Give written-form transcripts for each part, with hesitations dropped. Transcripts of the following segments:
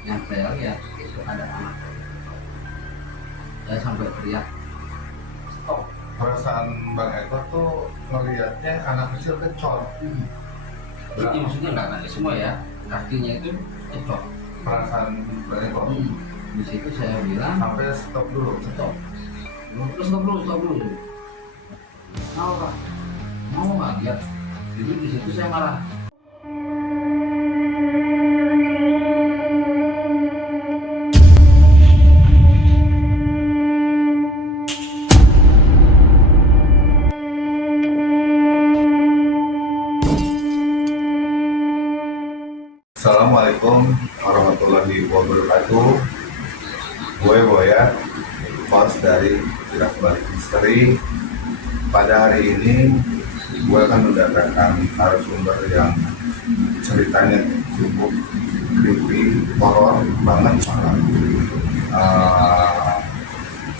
yang saya lihat itu ada anak. Saya sampai teriak stop. Perasaan Bang Eko tuh ngelihatnya anak kecil kecot. Ini maksudnya nggak semua ya, kakinya itu kecot. Perasaan Bang Eko. Di situ saya bilang Sampai stop dulu. stop. Terus stop dulu. Mau pak? Mau nggak lihat? Jadi di situ saya marah. Assalamualaikum warahmatullahi wabarakatuh. Gue Boya, bos dari Tidak Balik Misteri. Pada hari ini gue akan mendatangkan narasumber yang ceritanya cukup creepy, horor banget malah.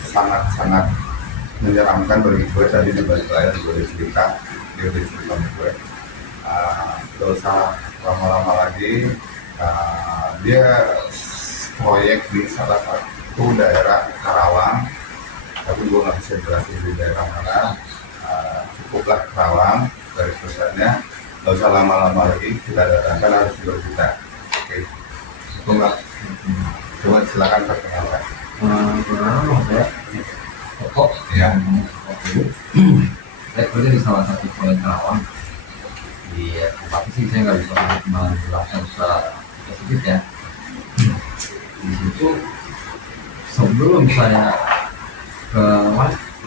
Sangat-sangat menyeramkan bagi gue. Tadi di balik layar gue cerita, dia udah cerita sama gue. Gak usah lama-lama lagi. Dia proyek di salah satu daerah Karawang, tapi gue nggak bisa jelasin di daerah mana. Cukuplah Karawang dari pesannya. Gak usah lama-lama lagi, kita datangkan harus juga kita. Oke, coba silakan perkenalkan. Saya Kok Ya. saya kerja di salah satu proyek Karawang. Di tempat sih saya nggak bisa menjelaskan secara spesifik ya. Di situ sebelum saya ke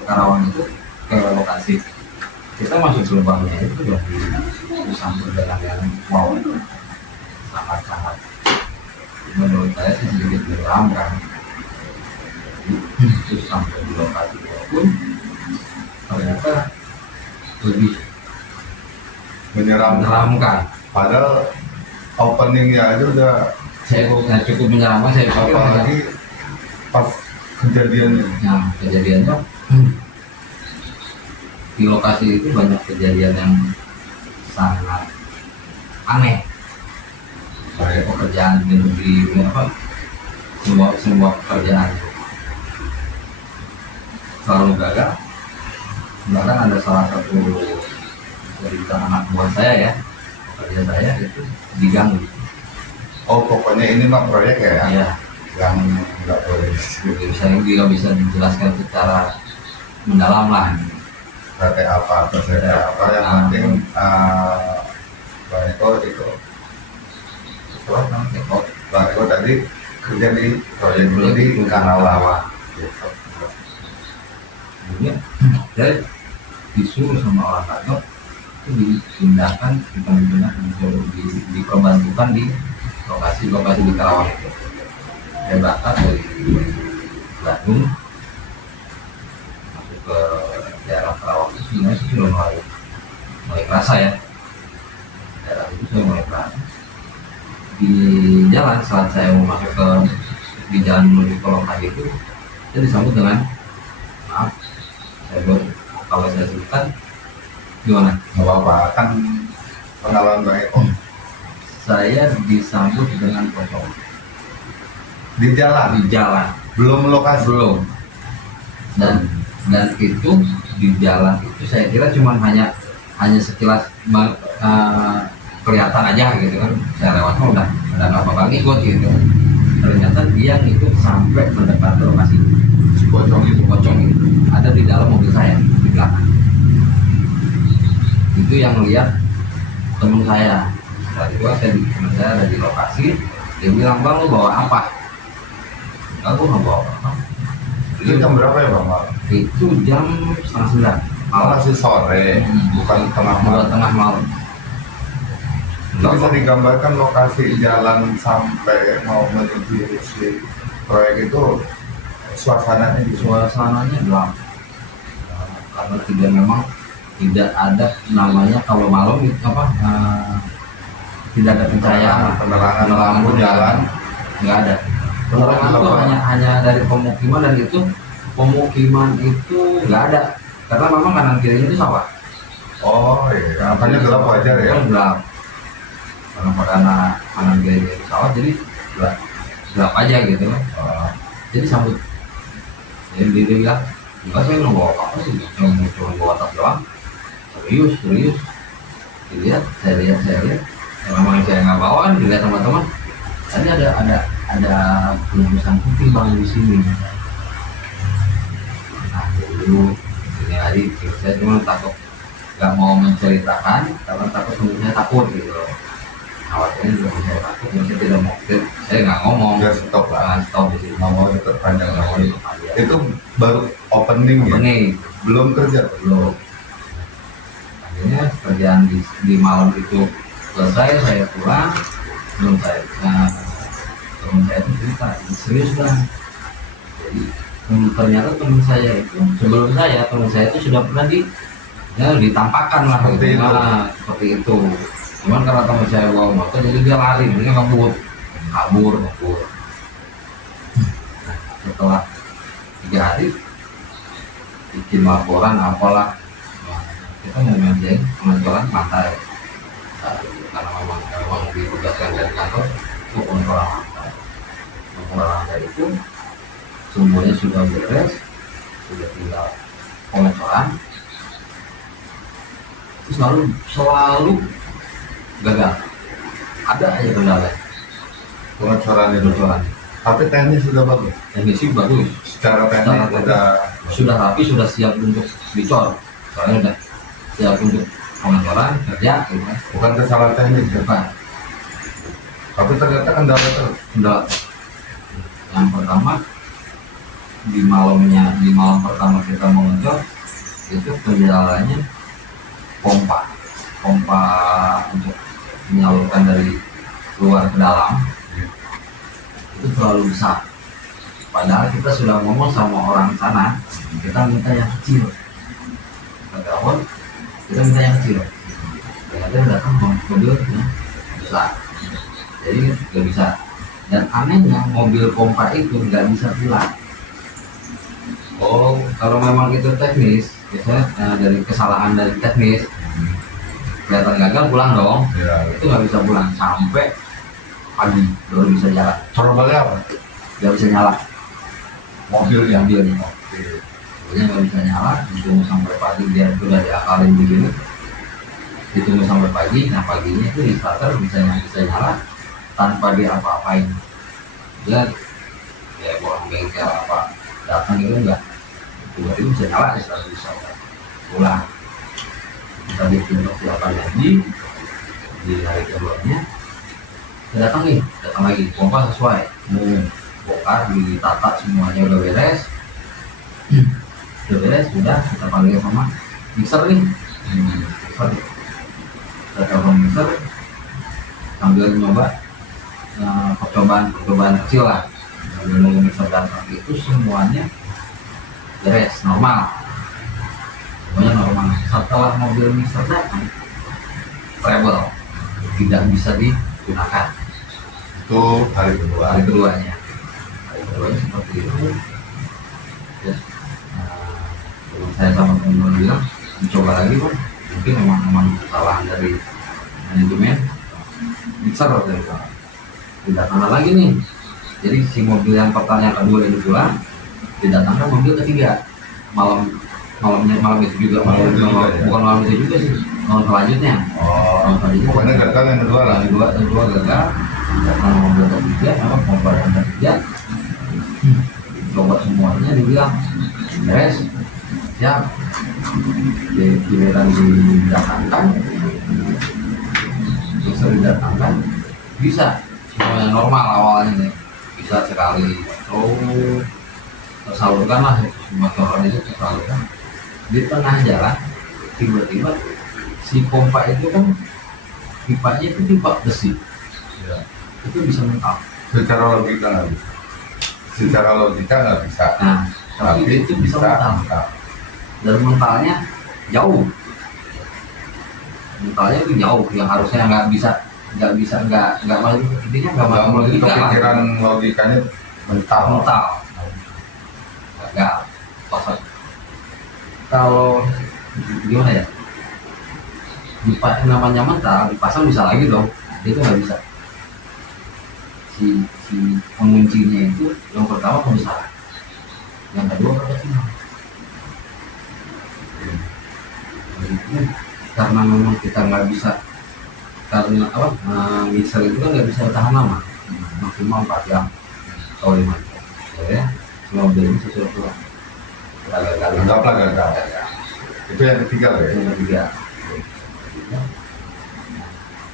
Karawang itu ke lokasi, kita masuk gelombangnya itu udah di samping jalan-jalan wow, sangat menurut saya sih sedikit menyeramkan. Terus sampai di lokasi pun ternyata lebih menyeramkan. Padahal openingnya aja udah cukup menyeramkan. Saya pikir apalagi pas kejadiannya. yang kejadiannya di lokasi itu banyak kejadian yang sangat aneh. Kayak pekerjaan di apa, semua pekerjaan selalu gagal. Bahkan ada salah satu dari anak buah saya ya, pekerja saya itu diganggu. Oh, pokoknya ini mah proyek ya, Ya, yang nggak boleh saya nggak bisa dijelaskan secara mendalam lah. pakai apa atau saya apa, yang penting Bang Eko itu Bang Eko tadi kerja di proyek dulu di Karawang. Kemudian saya disuruh sama orang kantor itu dipindahkan, diperbantukan di lokasi di Karawang itu. Saya berangkat dari Bandung masuk ke daerah Karawang itu sebenarnya sudah mulai kerasa ya. Daerah itu sudah mulai kerasa. Di jalan saat saya mau masuk di jalan menuju ke lokasi itu, saya disambut dengan maaf, kalau saya sebutkan gimana? Nggak apa-apa, kan pengalaman Bang Eko. Saya disambut dengan pocong Di jalan, belum lokasi. belum, dan itu di jalan itu saya kira cuma hanya sekilas kelihatan aja gitu kan. Saya lewat udah nggak apa-apa ngikut gitu. Ternyata dia ngikut sampai mendekat ke lokasi. Pocong itu ada di dalam mobil saya di belakang. Itu yang lihat teman saya. Saat itu teman saya ada di lokasi. Dia bilang, "Bang, lu bawa apa?" Aku nggak bawa apa. Itu jam berapa ya Bang? Itu jam 8:30 malam. Masih sore, bukan tengah malam. Tengah malam. Bisa digambarkan lokasi jalan sampai mau menuju si proyek itu suasananya di Suasananya gelap. Karena memang tidak ada namanya kalau malam itu tidak ada pencahayaan, penerangan lampu jalan, nggak ada. Penerangan itu hanya dari pemukiman, dan pemukiman itu nggak ada karena memang kanan kirinya itu sawah. Oh iya, makanya gelap wajar ya. Gelap karena kanan kirinya itu sawah, jadi gelap. gelap aja gitu kan. Jadi sambut, jadi dia bilang enggak, saya nggak bawa apa sih, cuma bawa tas doang. Serius saya lihat ya, memang saya nggak bawa kan, dilihat teman-teman tadi ada bungkusan putih bang di sini. Nah dulu ini hari saya cuma takut, nggak mau menceritakan karena takut temennya takut gitu loh. Awalnya juga saya takut, saya tidak mau, saya nggak ngomong. Udah stop lah. Stop di sini. Ngomong tetap panjang ngomong itu baru opening ya. Belum kerja. Belum. Akhirnya kerjaan di malam itu selesai, saya pulang, belum saya. Teman saya itu cerita, serius bang. Jadi ternyata teman saya itu sebelum teman saya itu sudah pernah ditampakkan lah seperti itu. Cuman karena teman saya bawa motor, jadi dia lari, dia kabur. Nah, setelah 3 hari bikin laporan apalah, kita mau ngerjain pengecoran pantai. Karena memang ditugaskan dari kantor untuk pengecoran pantai. Pengecoran pantai itu semuanya sudah beres, sudah tinggal pengecoran. Itu selalu gagal, ada aja kendala. Pengecoran. Tapi teknis sudah bagus. Teknisnya bagus. Secara teknis sudah rapi, sudah siap untuk dicor. Soalnya udah siap untuk pengecoran kerja, gitu kan. Bukan kesalahan teknis, bukan. Tapi ternyata kendala terus. Yang pertama di malam pertama kita mengecor itu kendalanya pompa untuk menyalurkan dari luar ke dalam itu terlalu besar. Padahal kita sudah ngomong sama orang sana, kita minta yang kecil. Kita minta yang kecil. Ternyata datang mobil yang besar. Jadi nggak bisa. Dan anehnya mobil pompa itu nggak bisa pulang. Kalau memang itu teknis, biasanya dari kesalahan dari teknis, kelihatan gagal pulang dong. Ya. Itu nggak bisa pulang sampai pagi baru bisa jalan. Problemnya apa? Nggak bisa nyala Mobilnya. mobilnya nggak bisa nyala, ditunggu sampai pagi, dia sudah diakalin begini, ditunggu sampai pagi. Nah paginya itu di starter bisa nyala tanpa diapa-apain. Dia kayak orang bengkel apa datang gitu enggak, tiba-tiba bisa nyala, bisa pulang. Kita bikin persiapan lagi di hari keduanya, datang lagi pompa sesuai, bongkar, ditata semuanya udah beres, udah kita panggil sama mixer nih, kita telepon mixer sambil nyoba percobaan kecil lah, sambil nunggu mixer datang. Itu semuanya beres, normal. Setelah mobil mixer datang, travel tidak bisa digunakan. Itu hari keduanya Seperti itu. Terus saya sama teman-teman bilang mencoba lagi bang, mungkin memang kesalahan dari manajemen mixer waktu itu. Didatangkan lagi nih, jadi si mobil yang pertama yang kedua ini pulang, didatangkan mobil ketiga malam itu juga, bukan malam itu juga sih, malam selanjutnya. Pokoknya gagal yang kedua lah. Yang kedua gagal, datang mobil ketiga, pompa yang ketiga, coba semuanya dibilang beres, siap. Giliran didatangkan, bisa semuanya normal awalnya nih, bisa sekali tersalurkan lah, motor itu tersalurkan. Di tengah jalan tiba-tiba si pompa itu kan pipanya itu pipa besi ya, itu bisa mental. Secara logika nggak bisa. Nah, tapi itu bisa mental. Dan mentalnya jauh, itu jauh, yang harusnya nggak masuk, intinya nggak masuk logika. Kepikiran logikanya mental. Nggak pasang. Kalau gimana ya, namanya mental dipasang bisa lagi dong, itu nggak bisa. si penguncinya itu yang pertama pembesaran, yang kedua kekecilan. Jadi, karena memang kita nggak bisa, karena apa, mixer itu kan nggak bisa tahan lama, maksimal 4 jam atau 5 jam. Ya, cuma beli sesuatu gagal. Anggaplah gagal. Itu yang ketiga ya. Yang ketiga,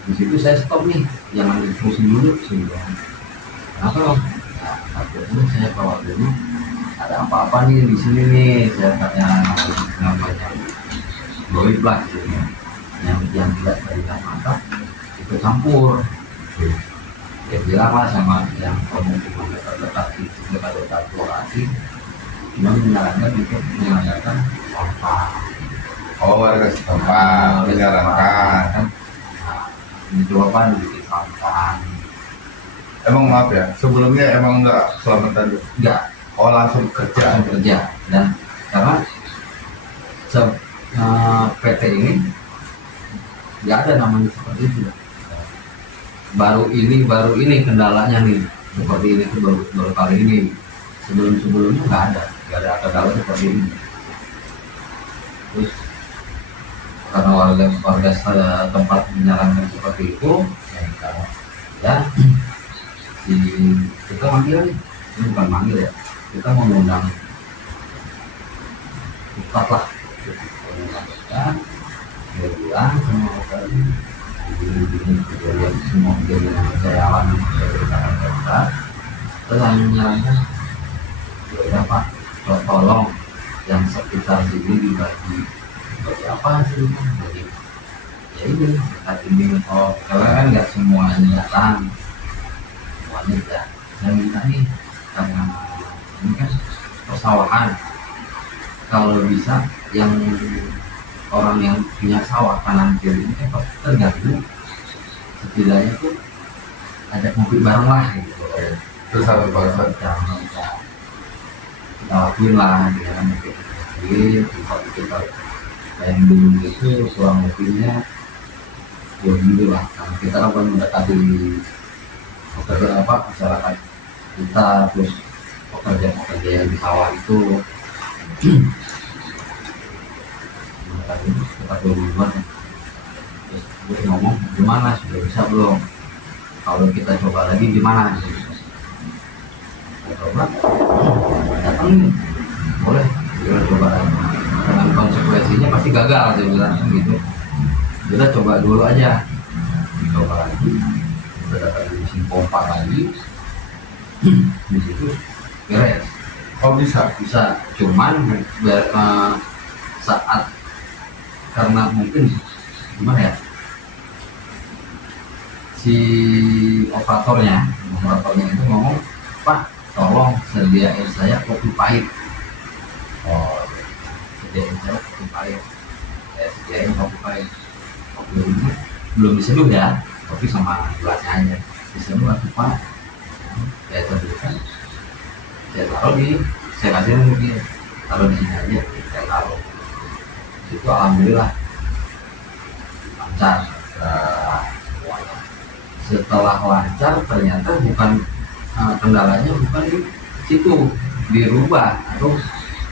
di situ saya stop nih, jangan diterusin dulu sih. Kenapa dong? Nah, akhirnya saya bawa dulu, ada apa-apa nih di sini nih, saya tanya namanya Boyd lah gitu ya, yang tidak terlihat mata itu campur. Ya bilang lah sama yang pemukiman dekat-dekat itu, dekat-dekat lokasi, cuma menyarankan untuk mengadakan sampah. Oh, warga setempat menyarankan. Nah, ini jawaban bikin sampah. Emang maaf ya, sebelumnya emang enggak selamatan dulu. Enggak, Oh, langsung kerja. dan karena PT ini nggak ada namanya seperti itu. Baru ini kendalanya nih, seperti ini tuh baru kali ini. Sebelumnya nggak ada kendala seperti ini. Terus karena warga tempat menyarankan seperti itu, ya kita manggil nih, ini bukan manggil ya, kita mengundang ustad lah, dia bilang sama tadi ini kejadian semua kejadian yang saya alami, saya ceritakan ke ustad. Terus saya menyarankan, ya Pak, tolong yang sekitar sini dibagi apa sih, bagi ya ini dekat ini. Oh, karena kan nggak semuanya datang, semuanya tidak. Saya minta nih, karena ini kan persawahan, kalau bisa yang orang yang punya sawah kanan kiri ini kan pasti terganggu, setidaknya tuh ajak ngopi bareng lah gitu. Terus apa bahasa? Kita lakuin lah dengan ngopi kita yang dulu itu kurang lebihnya ya gitu lah. Karena kita kan mendekati masyarakat kita, terus pekerja yang di sawah itu kita duluan. Terus gue ngomong gimana, sudah bisa belum, kalau kita coba lagi gimana gitu. Kita coba datang nih, boleh kita coba lagi, dengan konsekuensinya pasti gagal, saya bilang gitu. Kita coba dulu aja, coba lagi, kita dapat mesin pompa lagi, di situ beres. Oh, bisa. Cuman saat, karena mungkin gimana ya, si operatornya itu ngomong, Pak tolong sediain saya kopi pahit. Oh, sediain saya kopi pahit. Saya sediain kopi pahit. Kopi ini belum diseduh ya, kopi sama gelasnya aja diseduh atau Pak, saya seduhkan, saya taruh saya kasih dia, taruh di sini aja, saya taruh. Itu alhamdulillah lancar. Setelah lancar ternyata bukan kendalanya bukan di situ, dirubah atau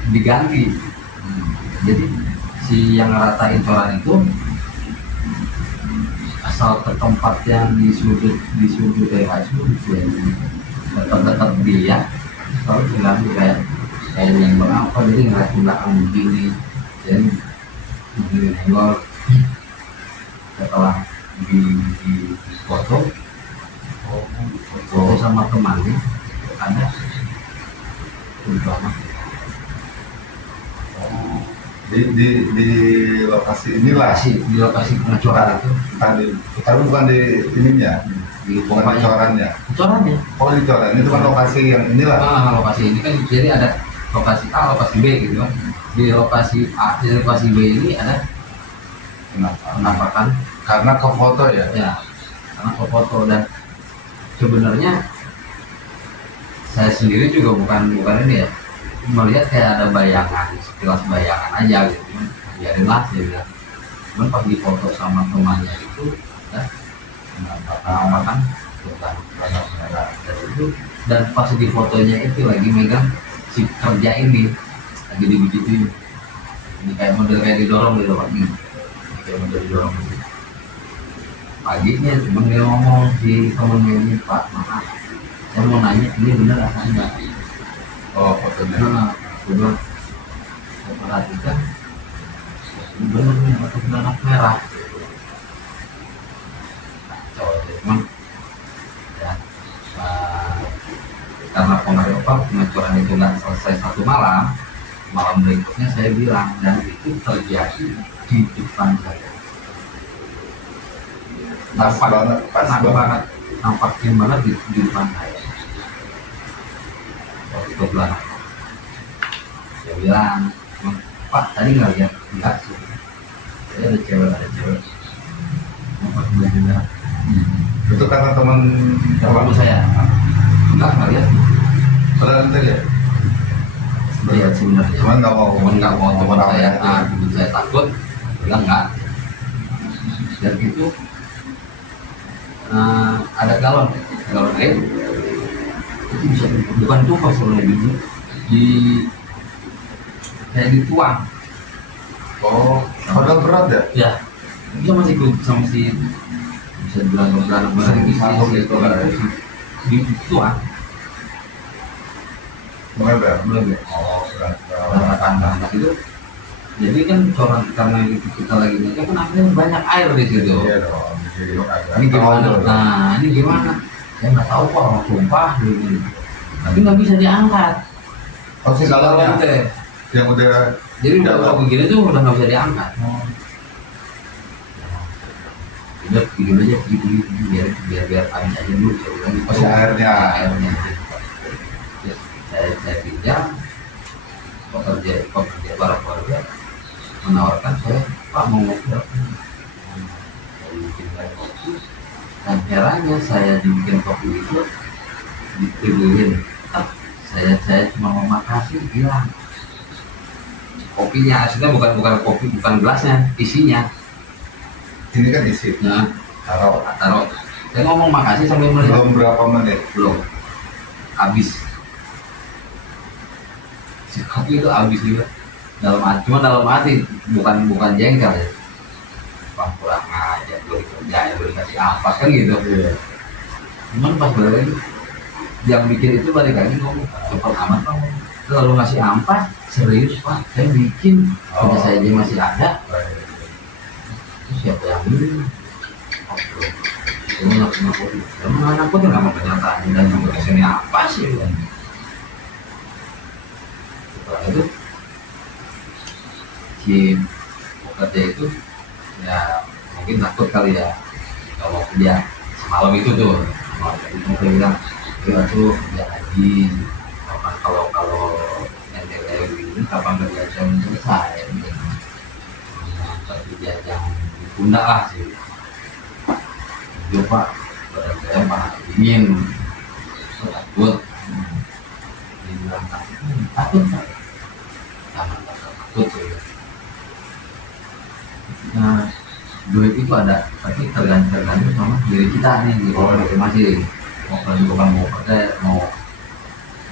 diganti. Jadi si yang ngeratain coran itu asal ke tempat yang di sudut dekat dia selalu terganggu, kayak yang berapa, jadi ngerasain belakang begini, jadi begini nengok. Setelah di foto sama temannya ada ulama di lokasi inilah, di lokasi pengecoran itu, tapi bukan di ininya, di bukan di corannya. Oh, di coran itu kan lokasi yang inilah. Lokasi ini kan jadi ada lokasi A, lokasi B gitu kan. Di lokasi A, di lokasi B ini ada penampakan Karena ke foto ya. Karena ke foto, dan sebenarnya saya sendiri juga bukan ini ya, melihat kayak ada bayangan, sekilas bayangan aja gitu, biarinlah saya bilang. Cuman pas di foto sama temannya itu ya penampakan bukan merah. Dan pas di fotonya itu lagi megang si kerja ini lagi digituin, ini kayak model kayak didorong gitu Pak, ini kayak model didorong gitu. Paginya cuma dia ngomong si temennya ini, Pak maaf saya mau nanya ini bener apa enggak. Oh, fotonya. Nah bener, saya perhatikan ini bener nih atau bener merah. Kacau aja cuman ya, karena pengaruh pengecoran itu nggak selesai satu malam, malam berikutnya saya bilang, dan itu terjadi di depan saya. Nampak banget, nampakin banget di depan saya. Waktu itu bilang, saya bilang, Pak tadi nggak lihat? Enggak sih. Saya ada cewek. Nampak juga. Itu kata teman Teman saya. Enggak lihat. Padahal nanti ya. Lihat sebenarnya. Cuman nggak mau. Teman saya. Teman saya takut. Bilang enggak. Dan itu ada galon air. Itu bisa bukan tumpah sebenarnya di kayak dituang. Oh, padahal berat ya? Ya. Dia masih ikut sama si bisa dibilang beranak bisa gitu kan? di dituang. Belum ya? Oh, berat itu. Jadi kan coran karena itu kita lagi nyetir kan akhirnya banyak air di situ. Iya dong. Ini gimana? Nah, ini gimana? Saya nggak tahu kok orang tumpah gitu. Tapi nggak bisa diangkat. Oh, si galonnya teh. yang udah. Jadi kalau begini tuh udah nggak bisa diangkat. Udah begini aja gitu biar panik aja dulu. Masih airnya. Saya pinjam. Pekerja para keluarga menawarkan saya, Pak mau ngopi apa? Saya bikin kopi. Dan herannya saya dibikin kopi itu dipilihin. Saya cuma mau makasih bilang. Kopinya aslinya bukan kopi, bukan gelasnya, isinya. Ini kan isi. Nah, Taruh. Saya ngomong makasih sambil melihat. Belum berapa menit? Belum. Habis. Si kopi itu habis juga. Cuma dalam hati bukan jengkel ya. Wah kurang aja gue kerja gue dikasih ampas kan gitu. Iya. Cuman pas balik lagi yang bikin itu balik lagi ngomong cepat amat Pak. Lalu ngasih ampas serius Pak saya bikin punya saya aja masih ada. Terus siapa yang beli? Ini aku tuh nggak mau kenyataan dan sampai kesini apa sih? Setelah itu si pekerja itu ya mungkin takut kali ya kalau dia semalam itu tuh dia bilang ya tuh dia lagi kalau ente kayak begini kapan kerja saya selesai tapi dia jangan ditunda lah sih dia Pak pada saya Pak ingin takut dia bilang takut jangan takut sih. Nah, duit itu ada, tapi tergantung sama diri kita nih, gitu. Masing-masing mau kerja, mau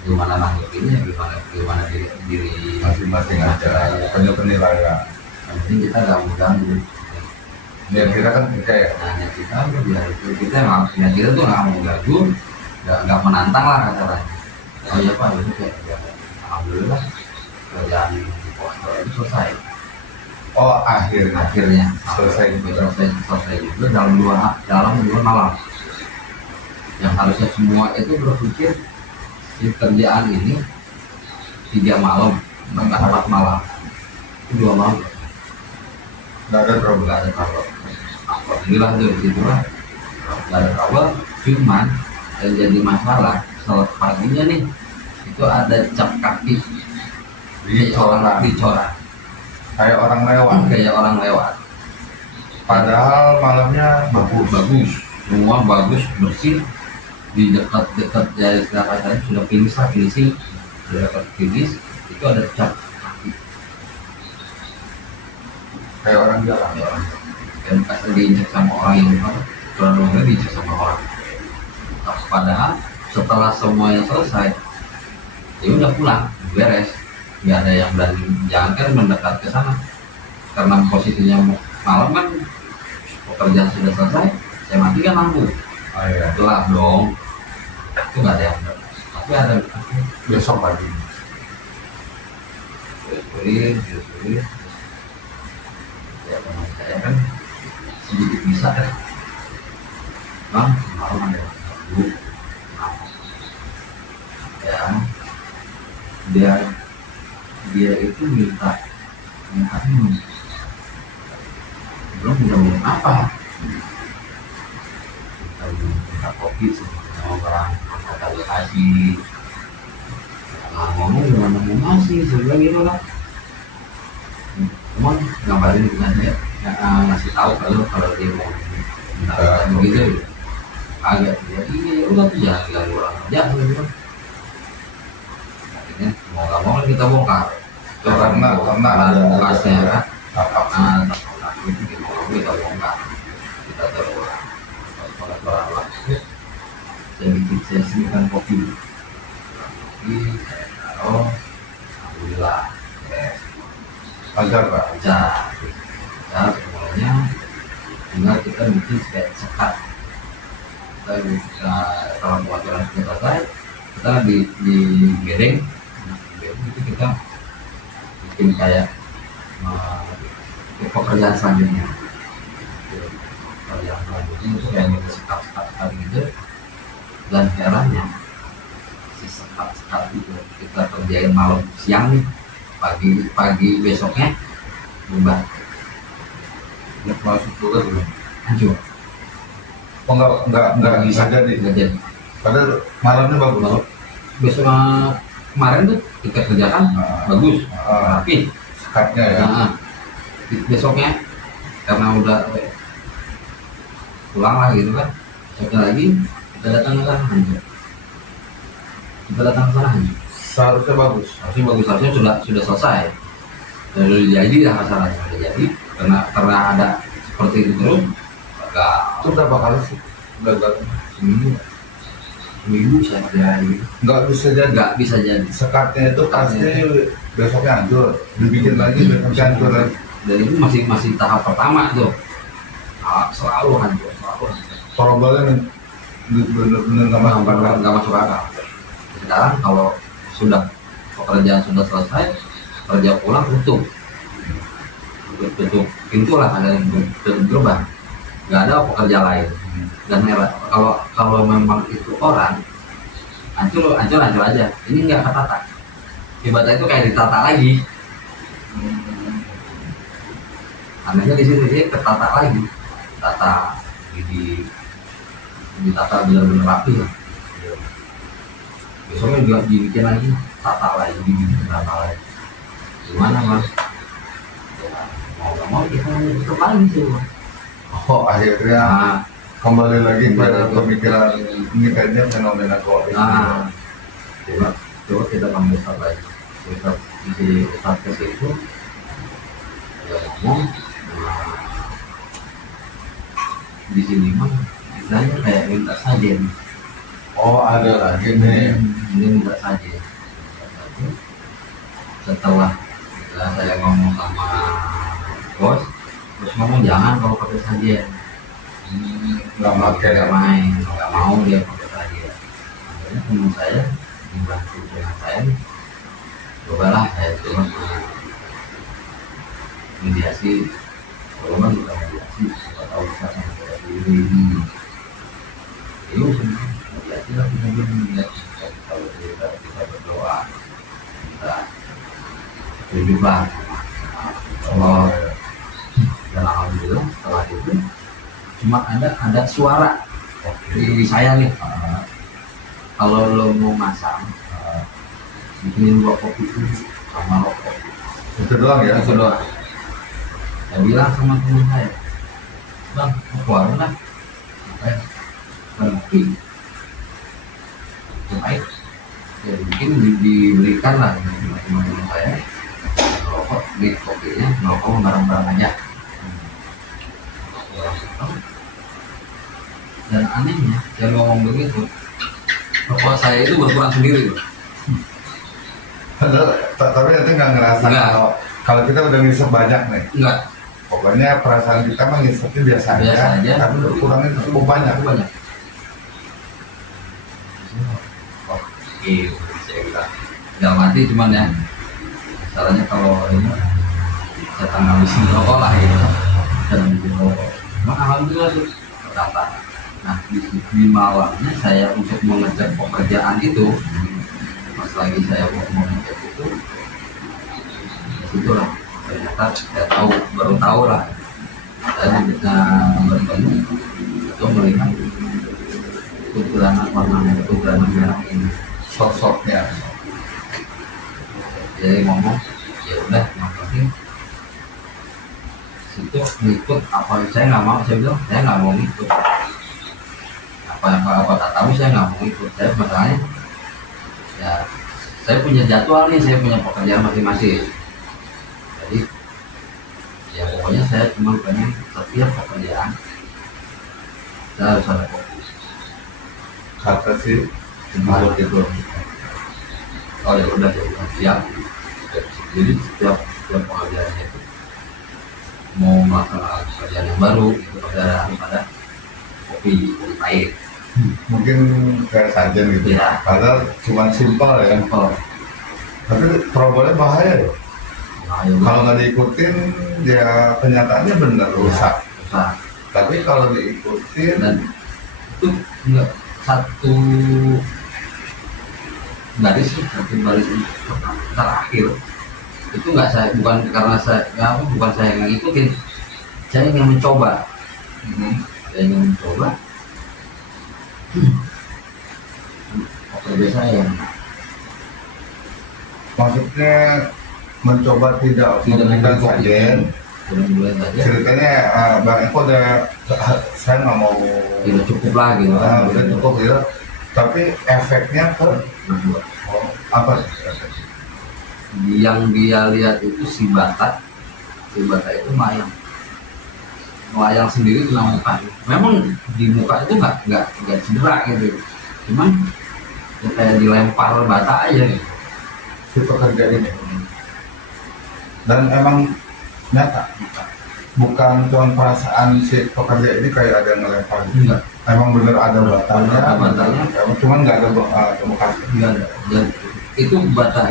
gimana nanggepinnya, gimana diri Masing-masing aja. Penilaian. Yang penting kita nggak mengganggu. Biar kita kan percaya. Nah, kita tuh nggak mau ganggu, nggak menantang lah katanya. Oh iya Pak, itu kayak alhamdulillah kerjaan postor itu selesai. Oh akhirnya selesai juga dalam dua malam. Yang harusnya semua itu berpikir di kerjaan ini 3 malam, bahkan 4 malam, 2 malam. Nggak ada problem. Alhamdulillah tuh disitulah nggak ada trouble. Cuman yang jadi masalah setelah paginya nih itu ada cap kaki dicorak. Kayak orang lewat. Padahal malamnya bagus, semua bagus bersih di dekat dari sebelah kanan sudah finishing sudah dekat finish itu ada cap kaki kayak orang jalan dan pas diinjak sama orang yang kurang lebih diinjak sama orang Padahal setelah semuanya selesai, ya udah pulang, beres, nggak ada yang berani. Jangankan mendekat ke sana, karena posisinya malam kan, pekerjaan sudah selesai, saya matikan lampu, Oh iya. gelap dong, itu nggak ada yang berani. Tapi ada Besok pagi. sulit, ya teman saya kan sedikit bisa ya, bang malam ada bu, ya dia itu minta minum, belum minum apa, minta kopi sama orang kata kasih, ngomong gimana mau ngasih, saya bilang gitu lah. Cuman gambarin dengan dia ngasih tahu kalau dia mau minta begitu, agak dia ini udah tuh jangan ganggu orang aja gitu. Akhirnya mau nggak mau kita bongkar, Karena ada bekasnya kan, apa itu kita bongkar, kita terus orang lah. Saya sediakan kopi, oh alhamdulillah, lancar Pak. bisa semuanya. Tinggal kita bikin kayak sekat, kita bisa kalau pelajaran sudah selesai, kita di bedeng itu kita bikin kayak pekerjaan selanjutnya. Pekerjaan selanjutnya itu kayak kita sekat gitu, dan herannya si sekat itu kita kerjain malam siang nih, pagi besoknya berubah, Masuk juga belum. hancur, Oh nggak bisa jadi. nggak jadi. Padahal malamnya bagus. Besok kemarin tuh kita kerjakan bagus, rapi. Sekatnya ya. Nah, besoknya karena udah pulang lah gitu kan, besoknya lagi kita datang ke sana hancur. Seharusnya bagus. Harusnya sudah selesai, sudah jadi lah masalahnya, sudah jadi, karena ada seperti itu terus, agak Itu berapa kali sih gagal? seminggu saya kerjain gitu. Nggak bisa jadi. Sekatnya itu pasti besoknya hancur, dibikin lagi besoknya hancur lagi. Dan itu masih tahap pertama tuh, selalu hancur. Problemnya bener-bener nggak masuk akal. Sekarang kalau sudah pekerjaan sudah selesai, kerja pulang tutup pintu lah, ada yang berubah, nggak ada pekerja lain. Dan kalau memang itu orang hancur aja, ini nggak ketata, ibadah itu kayak ditata lagi. Anehnya di situ dia ketata lagi, ditata benar-benar rapi lah. Besoknya juga dibikin lagi, tata lagi. Gimana mas? Ya, mau nggak mau kita tutup lagi sih mas. Oh akhirnya kembali lagi pada pemikiran ini kayaknya fenomena kok. Coba kita panggil Ustaz lagi. Ustaz di Ustaz ke situ ya ngomong, di sini mah istilahnya kayak minta sajen. Oh ada lagi nih. Ini minta sajen. Setelah saya ngomong sama bos, terus ngomong jangan kalau pakai sajen. Nggak Nggak main, nggak mau dia pakai sajen. Akhirnya teman saya dibantu dengan saya, cobalah saya coba mediasi, kalau nggak kita mediasi, kita tahu bisa sama kita sendiri. Itu mediasi lah, kita mediasi. Kalau kita berdoa, kita berjumpa Allah. Dan alhamdulillah setelah itu cuma ada suara di saya nih, kalau lo mau masang bikinin 2 kopi sama rokok, Itu doang ya. itu doang. Saya bilang sama teman saya, bang keluar lah, berhenti baik ya, mungkin diberikan lah sama teman-teman saya rokok di kopinya, rokok bareng-bareng aja. Dan anehnya yang ngomong begitu, rokok saya itu berkurang sendiri loh. Tapi nanti nggak ngerasa Nggak. kalau kita udah ngisep banyak nih. Enggak, Pokoknya perasaan kita mah ngisepnya biasa biasa aja. tapi berkurangnya cukup banyak. Cukup banyak. Oke, saya bilang nggak mati cuman ya. Caranya kalau ini saya ngabisin rokok lah gitu. Dan ngabisin rokok. Memang alhamdulillah tuh berapa. Nah di malamnya saya untuk mengecek pekerjaan itu, pas lagi saya mau mengecek itu, itulah ternyata saya baru tahu lah. Saya bertemu atau melihat kegeranan merah ini, Sosoknya. jadi ngomong ya udah yang penting situ ngikut apa saya nggak mau, saya bilang saya nggak mau ngikut apa kata kamu, saya nggak mau ngikut. Saya masalahnya ya saya punya jadwal nih, saya punya pekerjaan masing-masing, jadi ya pokoknya saya cuma pengen setiap pekerjaan saya harus ada fokus. Kata sih Menurut itu, oh ya udah siap. Jadi setiap pekerjaannya itu mau melaksanakan pekerjaan yang baru itu harus ada kopi pahit. mungkin kayak sajen gitu Iya. padahal cuma simpel ya, Simple. tapi problemnya bahaya loh. Nah, ya Kalau nggak diikutin ya kenyataannya bener rusak, susah. tapi kalau diikutin Dan itu enggak satu baris terakhir itu nggak saya, bukan karena bukan saya yang ngikutin, saya ingin mencoba. Saya ingin mencoba pekerja saya maksudnya mencoba tidak memberikan sajen. mulai saja Ceritanya Bang Eko udah saya nggak mau tidak cukup lah gitu kan. udah cukup gitu, tapi efeknya ke Berdua. apa? Yang dia lihat itu si Batak itu melayang sendiri kena muka. Memang di muka itu nggak cedera gitu, cuman ya kayak dilempar bata aja gitu. Si pekerja ini, dan emang nyata bukan cuma perasaan si pekerja ini kayak ada yang ngelempar gitu. Enggak. Emang bener ada batanya, Ada batanya. cuman nggak ada bekas. Enggak ada. Dan itu bata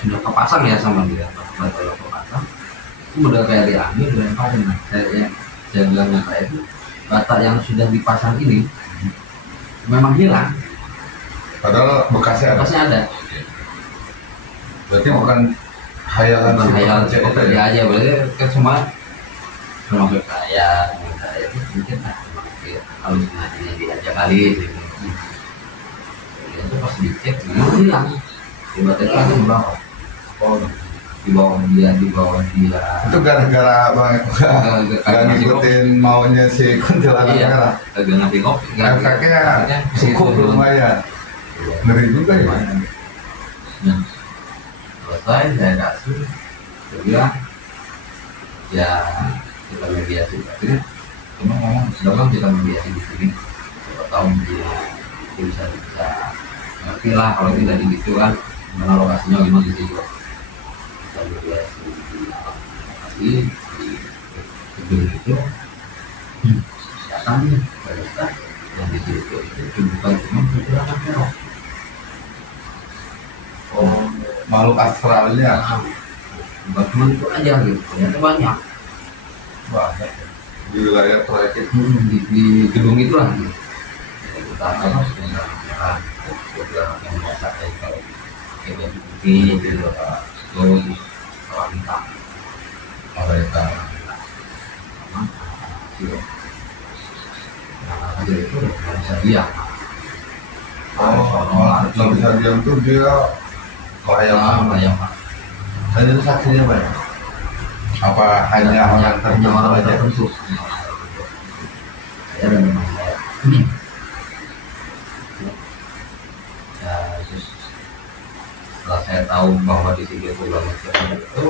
sudah kepasang ya sama dia, bata udah kepasang itu udah kayak diambil dilemparin. Nah, saya bilangnya kayak itu bata yang sudah dipasang ini memang hilang, Padahal bekasnya ada. bekasnya ada. Berarti bukan hayalan Bukan si khayal pekerja itu pekerja ya. aja, berarti kan semua termasuk saya itu mungkin halusinasinya dia aja kali gitu. Itu pas dicek memang hilang, tiba-tiba kan di bawah, Oh, di bawah dia itu gara-gara Bang Eko nggak ngikutin maunya si kuntilanak iya, merah. kagak ngasih kopi, Efeknya cukup lumayan. Ngeri juga ya. Nah, selesai saya kasih, saya bilang ya kita mediasi, akhirnya cuma ngomong sudah bang kita mediasi di sini, siapa tahu dia bisa ngerti lah kalau tidak di situ kan, mana lokasinya gimana di situ. Kita mediasi di gedung itu, datangnya ternyata yang di situ itu bukan cuma kekurangan teror. Oh, makhluk astralnya Bukan cuma itu aja gitu, ternyata banyak. banyak di wilayah proyek itu. Di gedung itu lah gitu. Kita apa merah yang biasa kayak kalau kayak baju putih gitu, terus orang hitam Mereka sama gitu. Nah aja itu nggak bisa diam. nggak bisa diam tuh dia bayang Bayang hanya itu saksinya banyak. Apa hanya orang tertentu orang aja? tertentu. Saya dan memang saya. Ya, terus setelah saya tahu bahwa di sini itu banyak itu,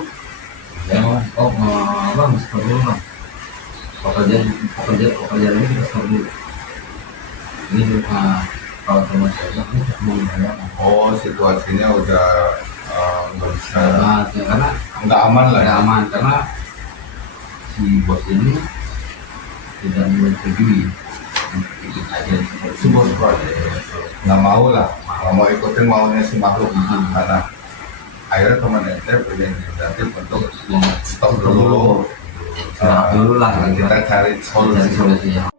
saya ngomong, bang, stop dulu bang. Pekerjaan ini kita stop dulu. ini kalau teman saya ini mau bayar Oh, situasinya udah nggak bisa, karena nggak aman lah. tidak Ya. aman karena si bos ini tidak menyetujui ikut aja Si bos nggak mau lah, nggak mau ikutin maunya si makhluk karena akhirnya teman ente punya inisiatif untuk stop dulu. istirahat dulu lah Kita cari cari solusi. solusinya.